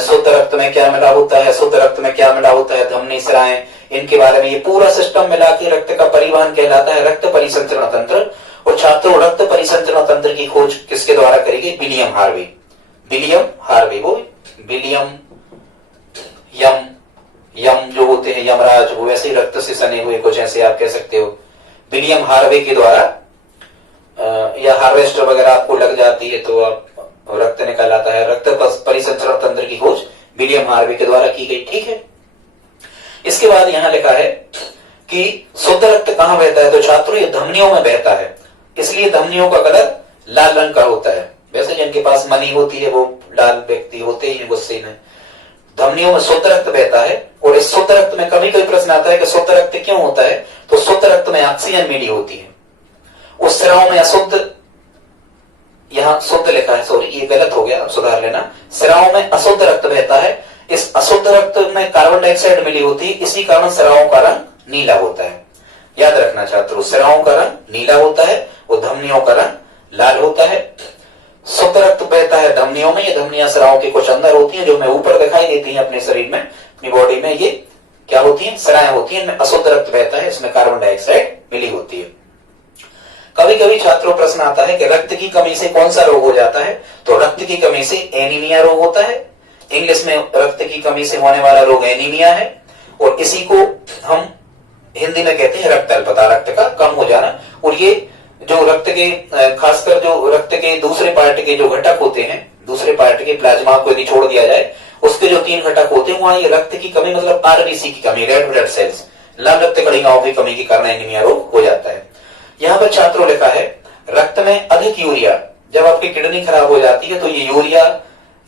शुद्ध रक्त में क्या मिला होता है, शुद्ध रक्त में क्या मिला होता है, धमनी, सिराएं, इनके बारे में ये पूरा सिस्टम मिला के रक्त का परिवहन कहलाता है रक्त परिसंचरण तंत्र। और छात्रों रक्त परिसंचरण तंत्र की खोज किसके द्वारा करेगी? William Harvey. विलियम हार्वे, वो विलियम यम जो होते हैं यमराज, वो वैसे ही रक्त से सने हुए कुछ ऐसे आप कह सकते हो। विलियम हार्वे के द्वारा, या हार्वेस्टर वगैरह आपको लग जाती है तो आप रक्त निकाल आता है। रक्त परिसंचरण तंत्र की खोज विलियम हार्वे के द्वारा की गई। ठीक है, इसके बाद यहां लिखा है कि शुद्ध रक्त कहां बहता है? तो छात्रों ये धमनियों में बहता है, इसलिए धमनियों का कलर लाल रंग का होता है। वैसे जिनके पास मनी होती है वो लाल व्यक्ति होते ही गुस्से में। धमनियों में शुद्ध रक्त बहता है। और इस शुद्ध रक्त में कभी कभी प्रश्न आता है कि शुद्ध रक्त क्यों होता है? तो शुद्ध रक्त में ऑक्सीजन मिली होती है। उस सिराओं में अशुद्ध, यहां शुद्ध लिखा है, सॉरी ये गलत हो गया, सुधार लेना। सिराओं में अशुद्ध रक्त बहता है, इस अशुद्ध रक्त में कार्बन डाइऑक्साइड मिली होती है, इसी कारण सिराओं का रंग नीला होता है। याद रखना छात्रों, सिराओं का रंग नीला होता है और धमनियों का रंग लाल होता है। शुद्ध रक्त बहता है धमनियों में, ये धमनियां सिराओं के कुछ अंदर होती हैं, जो हमें ऊपर दिखाई देती हैं अपने शरीर में, अपनी बॉडी में, ये क्या होती हैं? सिराएं होती हैं। इनमें अशुद्ध रक्त बहता है, इसमें कार्बन डाइऑक्साइड मिली होती है। कभी कभी छात्रों प्रश्न आता है कि रक्त की कमी से कौन सा रोग हो जाता है? तो रक्त की कमी से एनीमिया रोग होता है। इंग्लिश में रक्त की कमी से होने वाला रोग एनीमिया है, और इसी को हम हिंदी में कहते हैं रक्त अल्पता, रक्त का कम हो जाना। और ये जो रक्त के, खासकर जो रक्त के दूसरे पार्ट के जो घटक होते हैं, दूसरे पार्ट के प्लाज्मा को यदि छोड़ दिया जाए, उसके जो 3 घटक होते हैं, वहां ये रक्त की कमी मतलब आरबीसी की कमी, रेड ब्लड सेल्स, लाल रक्त कणिकाओं की कमी के कारण एनीमिया रोग हो जाता है। यहाँ पर छात्रों लिखा है रक्त में अधिक यूरिया, जब आपकी किडनी खराब हो जाती है तो ये यूरिया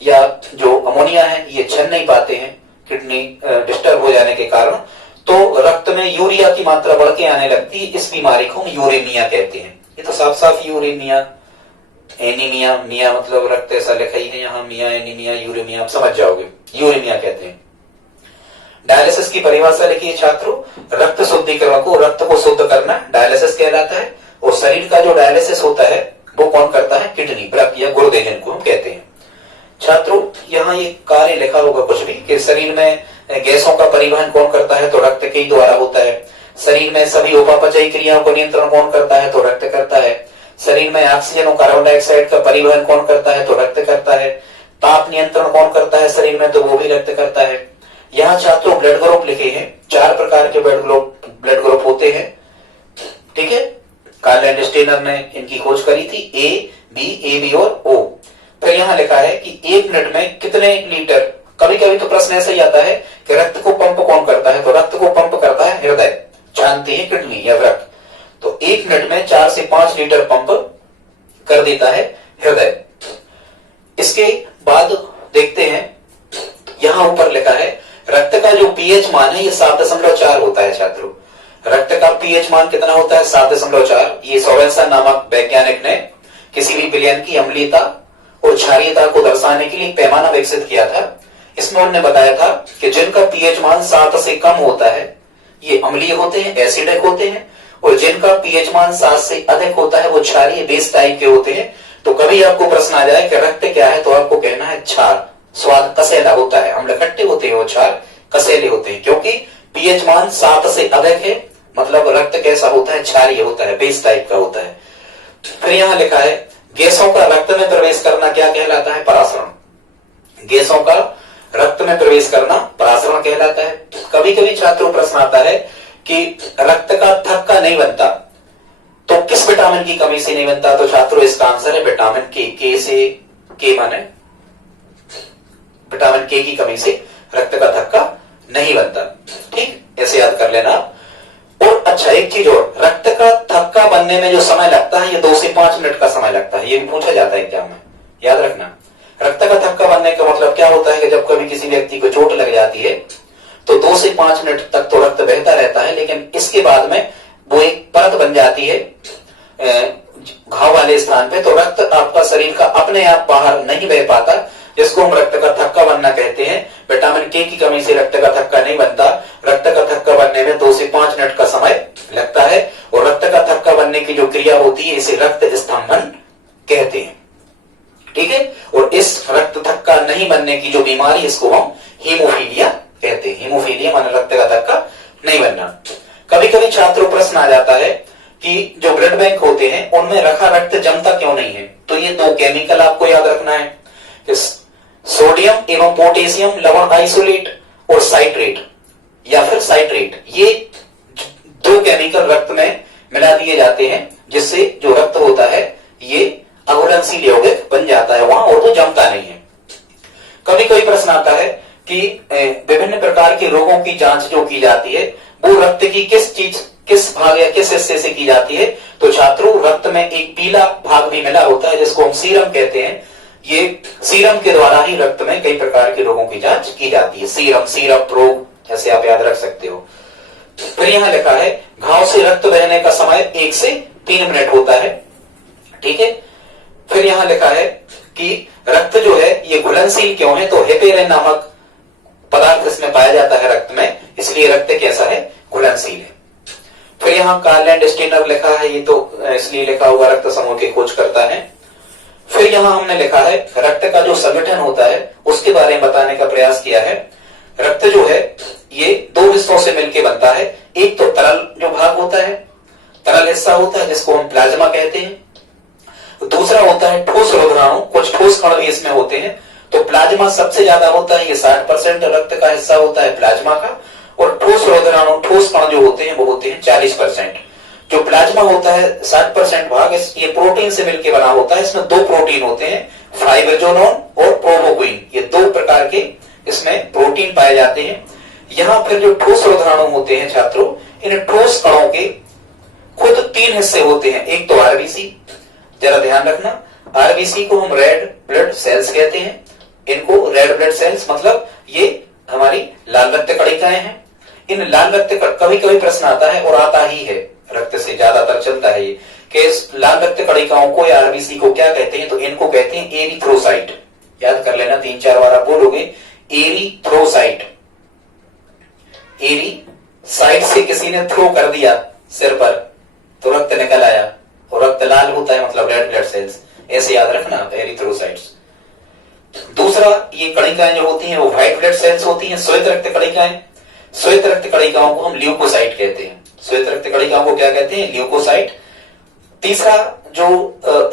या जो अमोनिया है ये छन नहीं पाते हैं किडनी डिस्टर्ब हो जाने के कारण, तो रक्त में यूरिया की मात्रा बढ़ के आने लगती है। इस बीमारी को हम यूरेमिया कहते हैं। ये तो साफ साफ यूरेमिया, एनीमिया, मिया मतलब रक्त ऐसा लिखा ही है यहाँ, मिया एनीमिया यूरेमिया आप समझ जाओगे, यूरेमिया कहते हैं। डायलिसिस की परिभाषा लिखिए छात्रों, रक्त शुद्धिकरण को, रक्त को शुद्ध करना डायलिसिस कहलाता है। और शरीर का जो डायलिसिस होता है वो कौन करता है? किडनी, वृक्क या गुर्दे जिनको हम कहते हैं। छात्रों यहाँ ये कार्य लिखा होगा कुछ भी कि शरीर में गैसों का परिवहन कौन करता है? तो रक्त के ही द्वारा होता है। शरीर में सभी उपापचयी क्रियाओं को नियंत्रण कौन करता है? तो रक्त करता है। शरीर में ऑक्सीजन और कार्बन डाइऑक्साइड का परिवहन कौन करता है? तो रक्त करता है। ताप नियंत्रण कौन करता है शरीर में? तो वो भी रक्त करता है। यहाँ छात्रों ब्लड ग्रुप लिखे हैं, 4 प्रकार के ब्लड ग्रुप होते हैं, ठीक है। कार्ल एंड स्टेनर ने इनकी खोज करी थी, ए बी और ओ। फिर यहाँ लिखा है कि 1 मिनट में कितने लीटर, कभी कभी तो प्रश्न ऐसा ही आता है कि रक्त को पंप कौन करता है? तो रक्त को पंप करता है हृदय, जानते हैं, किडनी या वृक्क। तो 1 मिनट में 4 से 5 लीटर पंप कर देता है हृदय। इसके बाद देखते हैं, यहां ऊपर लिखा है रक्त का जो पीएच मान है ये 7.4 होता है छात्रों। रक्त का पीएच मान कितना होता है? 7.4। ये सोवेंसन नामक वैज्ञानिक ने किसी भी विलयन की अम्लीयता और क्षारीयता को दर्शाने के लिए एक पैमाना विकसित किया था। इसमें उन्होंने बताया था कि जिनका पीएच मान 7 से कम होता है ये अम्लीय होते हैं, एसिडिक होते हैं, और जिनका पीएच मान 7 से अधिक होता है वो क्षारीय, बेस टाइप के होते हैं। तो कभी आपको प्रश्न आ जाए कि रक्त क्या है, तो आपको कहना है क्षार, स्वाद कसेला होता है, अम्ल खट्टे होते हैं, वो क्षार कसेले होते हैं, क्योंकि पीएच मान 7 से अधिक है, मतलब रक्त कैसा होता है? क्षारीय होता है, बेस टाइप का होता है। फिर यहाँ लिखा है गैसों का रक्त में प्रवेश करना क्या कहलाता है? परासरण। गैसों का रक्त में प्रवेश करना परासरण कहलाता है। कभी कभी छात्रों प्रश्न आता है कि रक्त का थक्का नहीं बनता, तो किस विटामिन की कमी से नहीं बनता? तो छात्रों इसका आंसर है विटामिन के से, के माने विटामिन के की कमी से रक्त का थक्का नहीं बनता, ठीक, ऐसे याद कर लेना। और अच्छा एक चीज और, रक्त का थक्का बनने में जो समय लगता है ये 2 से 5 मिनट का समय लगता है, ये भी पूछा जाता है एग्जाम में, याद रखना। रक्त का थक्का बनने का मतलब क्या होता है कि जब कभी किसी व्यक्ति को चोट लग जाती है तो 2 से 5 मिनट तक तो रक्त बहता रहता है, लेकिन इसके बाद में वो एक परत बन जाती है घाव वाले स्थान पे, तो रक्त आपका शरीर का अपने आप बाहर नहीं बह पाता, जिसको हम रक्त का थक्का बनना कहते हैं। विटामिन के की कमी से रक्त का थक्का नहीं बनता। रक्त का थक्का बनने में 2 से 5 मिनट का समय लगता है, और रक्त का थक्का बनने की जो क्रिया होती है इसे रक्त स्तंभन कहते हैं, ठीक है। और इस रक्त थक्का नहीं बनने की जो बीमारी, इसको हम हीमोफीलिया कहते हैं। हीमोफीलिया माने रक्त का थक्का नहीं बनना। कभी कभी छात्रों प्रश्न आ जाता है कि जो ब्लड बैंक होते हैं उनमें रखा रक्त जमता क्यों नहीं है? तो ये 2 केमिकल आपको याद रखना है, सोडियम एवं पोटेशियम लवण आइसोलेट और साइट्रेट या फिर साइट्रेट, ये 2 केमिकल रक्त में मिला दिए जाते हैं, जिससे जो रक्त होता है ये अघुलनशील यौगिक बन जाता है वहां, और वो जमता नहीं है। कभी कभी प्रश्न आता है कि विभिन्न प्रकार के रोगों की जांच जो की जाती है वो रक्त की किस भाग या किस हिस्से से की जाती है? तो छात्रों रक्त में एक पीला भाग भी मिला होता है जिसको हम सीरम कहते हैं। ये सीरम के द्वारा ही रक्त में कई प्रकार के रोगों की जांच की जाती है। सीरम रोग ऐसे आप याद रख सकते हो। फिर यहां लिखा है घाव से रक्त बहने का समय 1 से 3 मिनट होता है, ठीक है। फिर यहां लिखा है कि रक्त जो है ये घुलनशील क्यों है? तो हेपेरिन नामक पदार्थ इसमें पाया जाता है रक्त में, इसलिए रक्त कैसा है? घुलनशील है। फिर यहाँ कार्ल एंड स्टेनर लिखा है, ये तो इसलिए लिखा होगा रक्त समूह की खोज करता है। फिर यहाँ हमने लिखा है रक्त का जो संगठन होता है उसके बारे में बताने का प्रयास किया है। रक्त जो है ये 2 हिस्सों से मिलकर बनता है। एक तो तरल जो भाग होता है, तरल हिस्सा होता है जिसको हम प्लाज्मा कहते हैं। दूसरा होता है ठोस रोधनाणु, कुछ ठोस कण भी इसमें होते हैं। तो प्लाज्मा सबसे ज्यादा होता है, ये 60% रक्त का हिस्सा होता है प्लाज्मा का, और ठोस रोधनाणु, ठोस कण जो होते हैं वो होते हैं 40%। जो प्लाज्मा होता है 60% भाग, ये प्रोटीन से मिलकर बना होता है। इसमें 2 प्रोटीन होते हैं, फाइब्रिनोजन और प्रोमोक्विन, ये 2 प्रकार के इसमें प्रोटीन पाए जाते हैं। यहाँ फिर जो ठोस रोधाणु होते हैं छात्रों, इन ठोस कणों के खुद 3 हिस्से होते हैं। एक तो आरबीसी, जरा ध्यान रखना, आरबीसी को हम रेड ब्लड सेल्स कहते हैं। इनको रेड ब्लड सेल्स मतलब ये हमारी लाल रक्त कणिकाएं हैं। इन लाल रक्त, कभी कभी प्रश्न आता है और आता ही है, रक्त से ज्यादातर चलता है ये, कि लाल रक्त कणिकाओं को या आरबीसी को क्या कहते हैं, तो इनको कहते हैं एरिथ्रोसाइट। याद कर लेना, 3-4 बार आप बोलोगे एरिथ्रोसाइट। एरी, साइड से किसी ने थ्रो कर दिया सिर पर तो रक्त निकल आया, और रक्त लाल होता है मतलब रेड ब्लड सेल्स, ऐसे याद रखना आप, एरिथ्रोसाइट्स। दूसरा, ये कणिकाएं जो होती हैं वो व्हाइट ब्लड सेल्स होती हैं, श्वेत रक्त कणिकाएं। श्वेत रक्त कणिकाओं को हम ल्यूकोसाइट कहते हैं। श्वेत रक्त कणिकाओं को क्या कहते हैं, ल्यूकोसाइट। तीसरा जो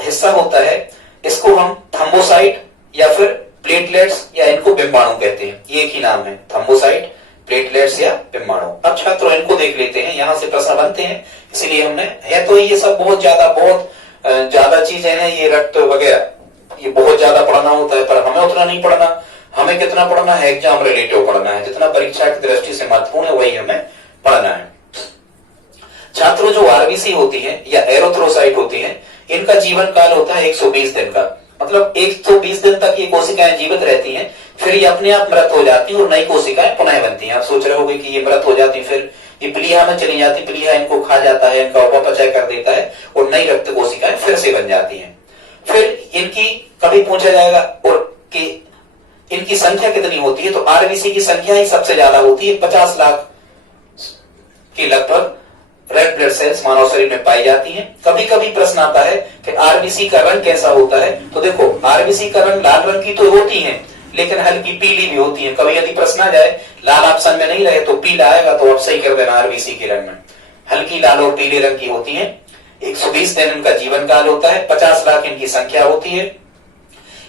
हिस्सा होता है इसको हम थम्बोसाइट या फिर प्लेटलेट्स या इनको बिंबाणु कहते हैं। ये एक ही नाम है, थम्बोसाइट, प्लेटलेट्स या बिंबाणु। अब छात्रों इनको देख लेते हैं, यहां से प्रश्न बनते हैं, इसलिए हमने, है तो ये सब बहुत ज्यादा चीजें हैं, ये रक्त वगैरह ये बहुत ज्यादा पढ़ना होता है, पर हमें उतना नहीं पढ़ना। हमें कितना पढ़ना है, एग्जाम रिलेटिव पढ़ना है, जितना परीक्षा की दृष्टि से महत्वपूर्ण है वही हमें पढ़ना है। छात्रों जो आरबीसी होती है या एरोथ्रोसाइट होती है, इनका जीवन काल होता है 120 दिन का। मतलब 120 दिन तक ये कोशिकाएं जीवित रहती हैं, फिर ये अपने आप मृत हो जाती है और नई कोशिकाएं पुनः बनती हैं। आप सोच रहे होंगे कि ये मृत हो जाती, फिर ये प्लीहा में चली जाती, प्लीहा इनको खा जाता है, इनका उपापचय कर देता है और नई रक्त कोशिकाएं फिर से बन जाती हैं। फिर इनकी कभी पूछा जाएगा और कि इनकी संख्या कितनी होती है, तो आरबीसी की संख्या ही सबसे ज्यादा होती है। 50 लाख के लगभग रेड ब्लड सेल्स मानव शरीर में पाई जाती हैं। कभी कभी प्रश्न आता है कि आरबीसी का रंग कैसा होता है, तो देखो आरबीसी का रंग लाल रंग की तो होती है, लेकिन हल्की पीली भी होती है। कभी यदि प्रश्न आ जाए लाल ऑप्शन में नहीं रहे तो पीला आएगा, तो आप सही कर देना, आरबीसी के रंग में हल्की लाल और पीले रंग की होती है। 120 दिन इनका जीवन काल होता है, 50 लाख इनकी संख्या होती है।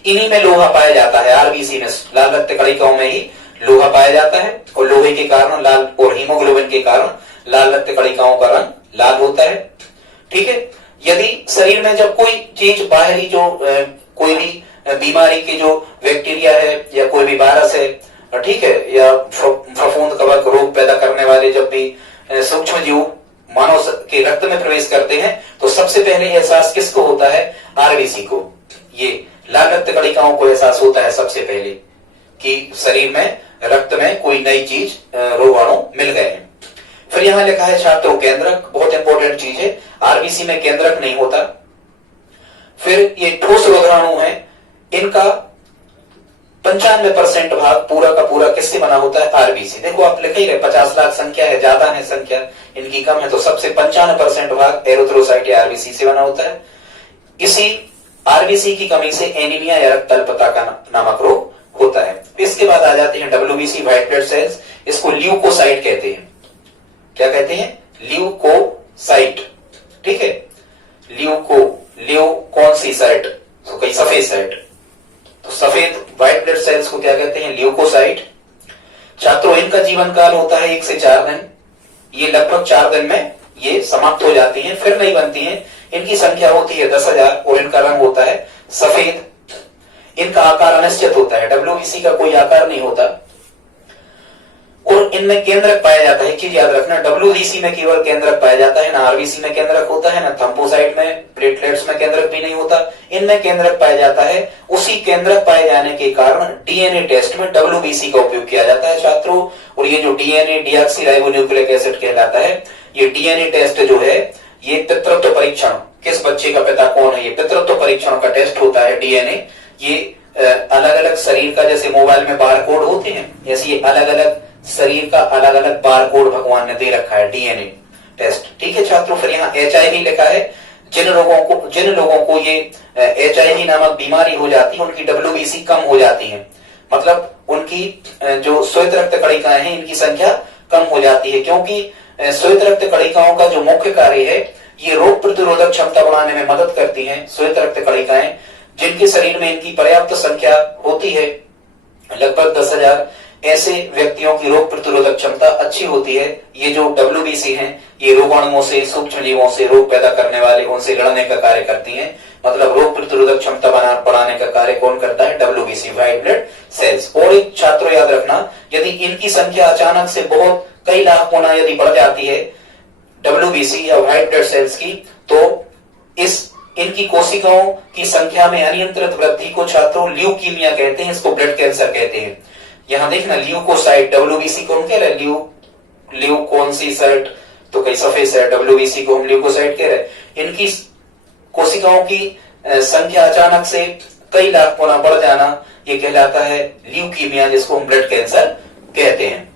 इन्हीं में लोहा पाया जाता है, आरबीसी में, लाल रक्त कणिकाओं में ही लोहा पाया जाता है, और लोहे के कारण लाल, और हीमोग्लोबिन के कारण लाल रक्त कणिकाओं का रंग लाल होता है। ठीक है, यदि शरीर में जब कोई चीज बाहरी, जो कोई भी बीमारी के जो बैक्टीरिया है या कोई भी वायरस है, ठीक है, या फफूंद कवक रोग पैदा करने वाले जब भी सूक्ष्म जीव मानव के रक्त में प्रवेश करते हैं, तो सबसे पहले एहसास किसको होता है, आरबीसी को। ये लाल रक्त कणिकाओं को एहसास होता है सबसे पहले कि शरीर में, रक्त में कोई नई चीज, रोगाणु मिल गए हैं। फिर यहां लिखा है छात्रों केंद्रक, बहुत इंपॉर्टेंट चीज है, आरबीसी में केंद्रक नहीं होता। फिर ये ठोस रोगाणु है, इनका 95% भाग पूरा का पूरा किससे बना होता है, आरबीसी। देखो आप लिखे ही रहे, 50 लाख संख्या है, ज्यादा है संख्या, इनकी कम है, तो सबसे 95% भाग एरोथ्रोसाइट या आरबीसी से बना होता है। इसी आरबीसी की कमी से एनीमिया या रक्त अल्पता का नामक रोग होता है। इसके बाद आ जाते हैं डब्ल्यूबीसी, व्हाइट ब्लड सेल्स, इसको ल्यूकोसाइट कहते हैं। क्या कहते हैं, ल्यूकोसाइट। ठीक है, ल्यू कौन सी साइट, तो कई सफेद साइट, तो सफेद व्हाइट ब्लड सेल्स को क्या कहते हैं, ल्यूकोसाइट। छात्रों इनका जीवन काल होता है 1 से 4 दिन। ये लगभग 4 दिन में ये समाप्त हो जाती हैं, फिर नहीं बनती हैं। इनकी संख्या होती है 10,000 और इनका रंग होता है सफेद। इनका आकार अनिश्चित होता है, डब्ल्यूबीसी का कोई आकार नहीं होता, और इनमें केंद्रक पाया जाता है। एक चीज याद रखना, डब्ल्यूबीसी में केवल केंद्रक पाया जाता है, ना आरबीसी में केंद्रक होता है, ना थम्बोसाइट में, प्लेटलेट्स में केंद्रक भी नहीं होता। इनमें केंद्रक पाया जाता है। उसी केंद्रक पाए जाने के कारण डीएनए टेस्ट में डब्ल्यूबीसी का उपयोग किया जाता है छात्रों। और ये जो डीएनए, डीऑक्सीराइबोन्यूक्लिक एसिड कहलाता है, ये डीएनए टेस्ट जो है, ये पितृत्व परीक्षण, किस बच्चे का पिता कौन है, ये पितृत्व परीक्षण का टेस्ट होता है डीएनए। ये अलग अलग शरीर का, जैसे मोबाइल में बार कोड होते हैं, जैसे ये अलग अलग शरीर का अलग अलग बार कोड भगवान ने दे रखा है, डीएनए टेस्ट। ठीक है छात्रों, फिर यहाँ एचआईवी लिखा है। जिन लोगों को ये एचआईवी नामक बीमारी हो जाती है, उनकी डब्ल्यूबीसी कम हो जाती है, मतलब उनकी जो श्वेत रक्त कणिकाएं हैं, इनकी संख्या कम हो जाती है, क्योंकि श्वेत रक्त कणिकाओं का जो मुख्य कार्य है, ये रोग प्रतिरोधक क्षमता बढ़ाने में मदद करती हैं। श्वेत रक्त कणिकाएं, जिनके शरीर में इनकी पर्याप्त संख्या होती है, लगभग 10,000, ऐसे व्यक्तियों की रोग प्रतिरोधक क्षमता अच्छी होती है। ये जो डब्ल्यूबीसी हैं, ये रोगाणुओं से, सूक्ष्म जीवों से, रोग पैदा करने वाले, उनसे लड़ने का कार्य करती हैं। मतलब रोग प्रतिरोधक क्षमता बढ़ाने का कार्य कौन करता है? WBC, white blood cells. और एक छात्रों याद रखना, यदि इनकी संख्या अचानक से बहुत कई लाख गुना यदि बढ़ जाती है WBC या व्हाइट ब्लड सेल्स की, तो इनकी कोशिकाओं की संख्या में अनियंत्रित वृद्धि को छात्रों ल्यूकीमिया कहते हैं, इसको ब्लड कैंसर कहते हैं। यहां देखना ल्यूकोसाइट, WBC को हम कह रहे हैं ल्यूकोनसीसाइट, तो कई सफेद साइट, WBC को हम ल्यूकोसाइट कह रहे हैं। इनकी कोशिकाओं की संख्या अचानक से कई लाख गुना बढ़ जाना, ये कहलाता है ल्यूकीमिया, जिसको हम ब्लड कैंसर कहते हैं।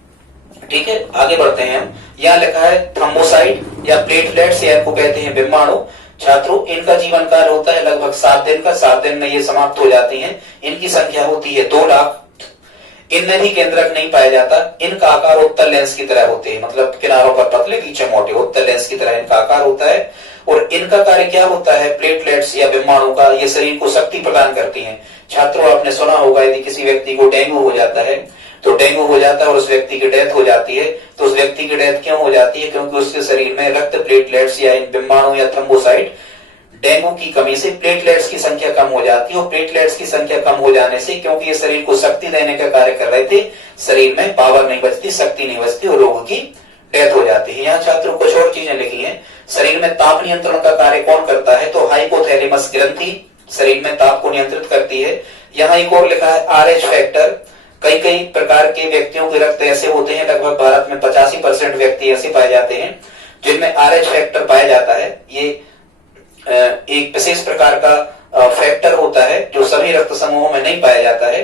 ठीक है, आगे बढ़ते हैं हम। यहां लिखा है थ्रोम्बोसाइट या प्लेटलेट्स, या इनको कहते हैं बिम्बाणु। छात्रों, इनका जीवन काल होता है लगभग 7 दिन का। 7 दिन में ये समाप्त हो जाती हैं। इनकी संख्या होती है 2 लाख। इनमें भी केंद्रक नहीं पाया जाता। इनका आकार उत्तल लेंस की तरह होते हैं, मतलब किनारों पर पतले, पीछे मोटे, उत्तल लेंस की तरह इनका आकार होता है। और इनका कार्य क्या होता है? प्लेटलेट्स या बिम्बाणु का, ये शरीर को शक्ति प्रदान करती हैं। छात्रों, आपने सुना होगा यदि किसी व्यक्ति को डेंगू हो जाता है, तो डेंगू हो जाता है और उस व्यक्ति की डेथ हो जाती है, तो उस व्यक्ति की डेथ क्यों हो जाती है? क्योंकि उसके शरीर में रक्त प्लेटलेट्स या बिम्बाणु या थ्रोम्बोसाइट, डेंगू की कमी से प्लेटलेट्स की संख्या कम हो जाती है। और प्लेटलेट्स की संख्या कम हो जाने से, क्योंकि ये शरीर को शक्ति देने का कार्य कर रहे थे, शरीर में पावर नहीं बचती, शक्ति नहीं बचती और रोग की डेथ हो जाती है। यहाँ छात्रों कुछ और चीजें लिखी हैं। शरीर में ताप नियंत्रण का कार्य कौन करता है? तो हाइपोथैलेमस ग्रंथि शरीर में ताप को नियंत्रित करती है। यहाँ एक और लिखा है RH फैक्टर। कई कई प्रकार के व्यक्तियों के रक्त ऐसे होते हैं, लगभग भारत में 85% व्यक्ति ऐसे पाए जाते हैं जिनमें RH फैक्टर पाया जाता है। ये एक विशेष प्रकार का फैक्टर होता है जो सभी रक्त समूहों में नहीं पाया जाता है।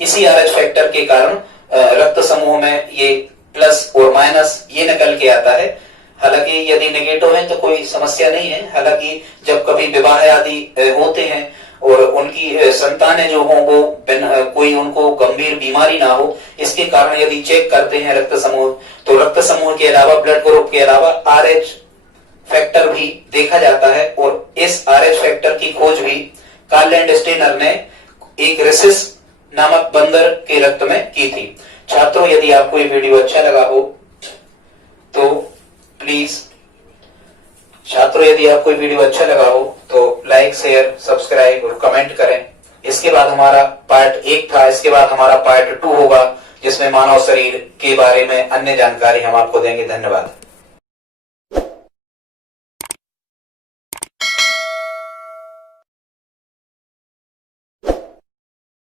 इसी RH फैक्टर के कारण रक्त समूह में ये प्लस और माइनस ये निकल के आता है। हालांकि यदि नेगेटिव है तो कोई समस्या नहीं है। हालांकि जब कभी विवाह आदि होते हैं और उनकी संतानें जो हों वो कोई उनको गंभीर बीमारी ना हो, इसके कारण यदि चेक करते हैं रक्त समूह, तो रक्त समूह के अलावा, ब्लड ग्रुप के अलावा RH फैक्टर भी देखा जाता है। और इस RH फैक्टर की खोज भी कार्ल लैंडस्टेनर ने एक रेसिस नामक बंदर के रक्त में की थी। छात्रों, यदि आपको ये वीडियो अच्छा लगा हो तो प्लीज, छात्रों यदि आपको ये वीडियो अच्छा लगा हो तो लाइक, शेयर, सब्सक्राइब और कमेंट करें। इसके बाद हमारा पार्ट 1 था, इसके बाद हमारा पार्ट 2 होगा, जिसमें मानव शरीर के बारे में अन्य जानकारी हम आपको देंगे। धन्यवाद।